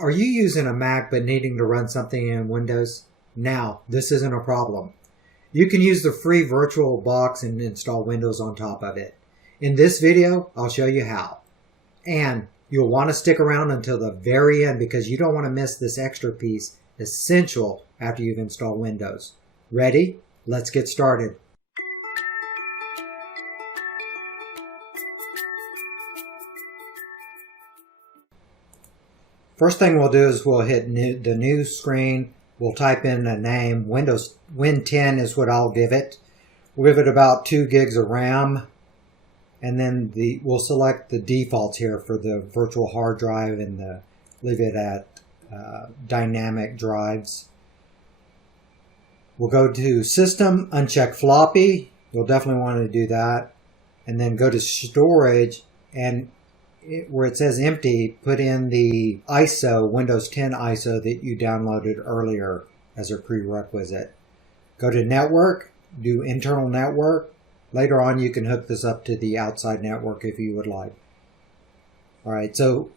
Are you using a Mac but needing to run something in Windows? Now, this isn't a problem. You can use the free VirtualBox and install Windows on top of it. In this video, I'll show you how. And you'll want to stick around until the very end because you don't want to miss this extra piece, essential after you've installed Windows. Ready? Let's get started. First thing we'll do is we'll hit the new screen. We'll type in a name. Windows Win 10 is what I'll give it. We'll give it about 2 gigs of RAM. And then we'll select the defaults here for the virtual hard drive and leave it at dynamic drives. We'll go to System, uncheck Floppy. You'll definitely want to do that. And then go to Storage, and where it says empty, put in the ISO, Windows 10 ISO that you downloaded earlier as a prerequisite. Go to Network, do Internal Network. Later on you can hook this up to the outside network if you would like. Alright, so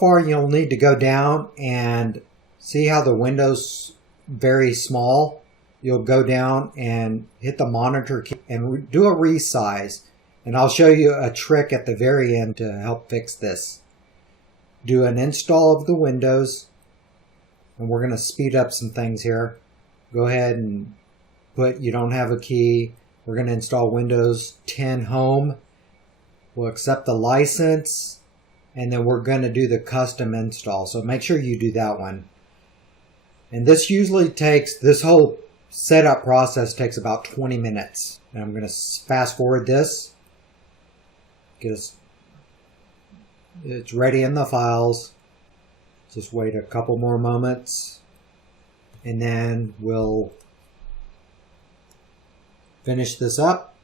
far you'll need to go down and see how the window's very small. You'll go down and hit the monitor key and do a resize. And I'll show you a trick at the very end to help fix this. Do an install of the Windows. And we're going to speed up some things here. Go ahead and put you don't have a key. We're going to install Windows 10 Home. We'll accept the license. And then we're going to do the custom install. So make sure you do that one. And this usually takes, this whole setup process takes about 20 minutes. And I'm going to fast forward this. Because it's ready in the files. Just wait a couple more moments and then we'll finish this up.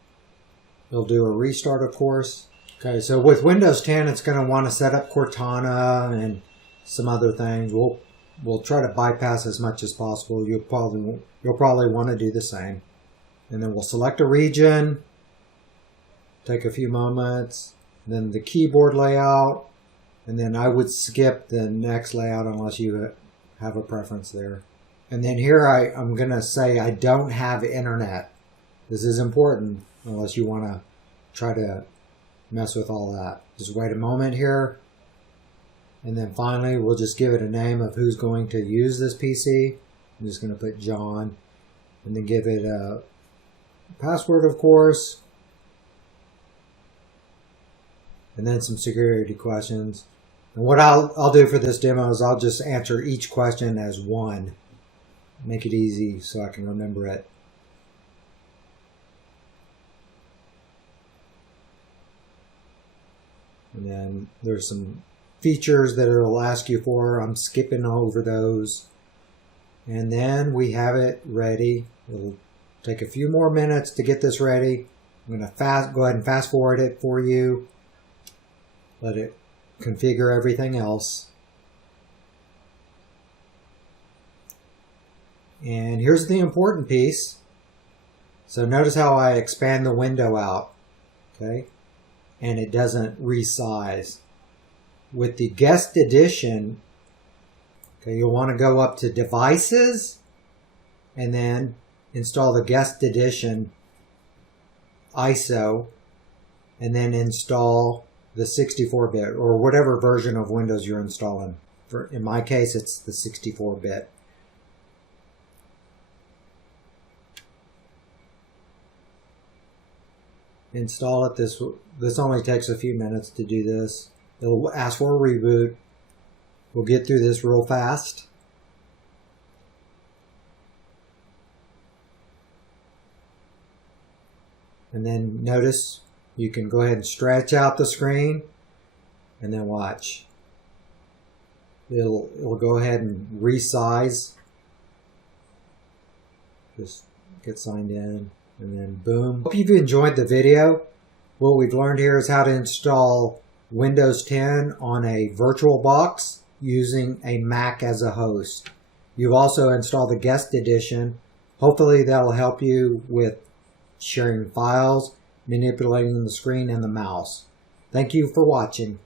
We'll do a restart, of course. Okay, so with Windows 10 it's going to want to set up Cortana and some other things. We'll try to bypass as much as possible. You'll probably want to do the same. And then we'll select a region. Take a few moments, then the keyboard layout, and then I would skip the next layout unless you have a preference there. And then here I'm going to say I don't have internet. This is important unless you want to try to mess with all that. Just wait a moment here. And then finally we'll just give it a name of who's going to use this PC. I'm just going to put John and then give it a password, of course. And then some security questions. And what I'll do for this demo is I'll just answer each question as one. Make it easy so I can remember it. And then there's some features that it'll ask you for. I'm skipping over those. And then we have it ready. It'll take a few more minutes to get this ready. I'm going to go ahead and fast forward it for you. Let it configure everything else. And here's the important piece. So notice how I expand the window out, okay? And it doesn't resize. With the guest edition, okay, you'll want to go up to Devices and then install the guest edition ISO and then install the 64-bit or whatever version of Windows you're installing. In my case, it's the 64-bit. Install it. This only takes a few minutes to do this. It'll ask for a reboot. We'll get through this real fast. And then notice you can go ahead and stretch out the screen and then watch. It'll go ahead and resize. Just get signed in and then boom. Hope you've enjoyed the video. What we've learned here is how to install Windows 10 on a VirtualBox using a Mac as a host. You've also installed the guest edition. Hopefully that'll help you with sharing files, manipulating the screen and the mouse. Thank you for watching.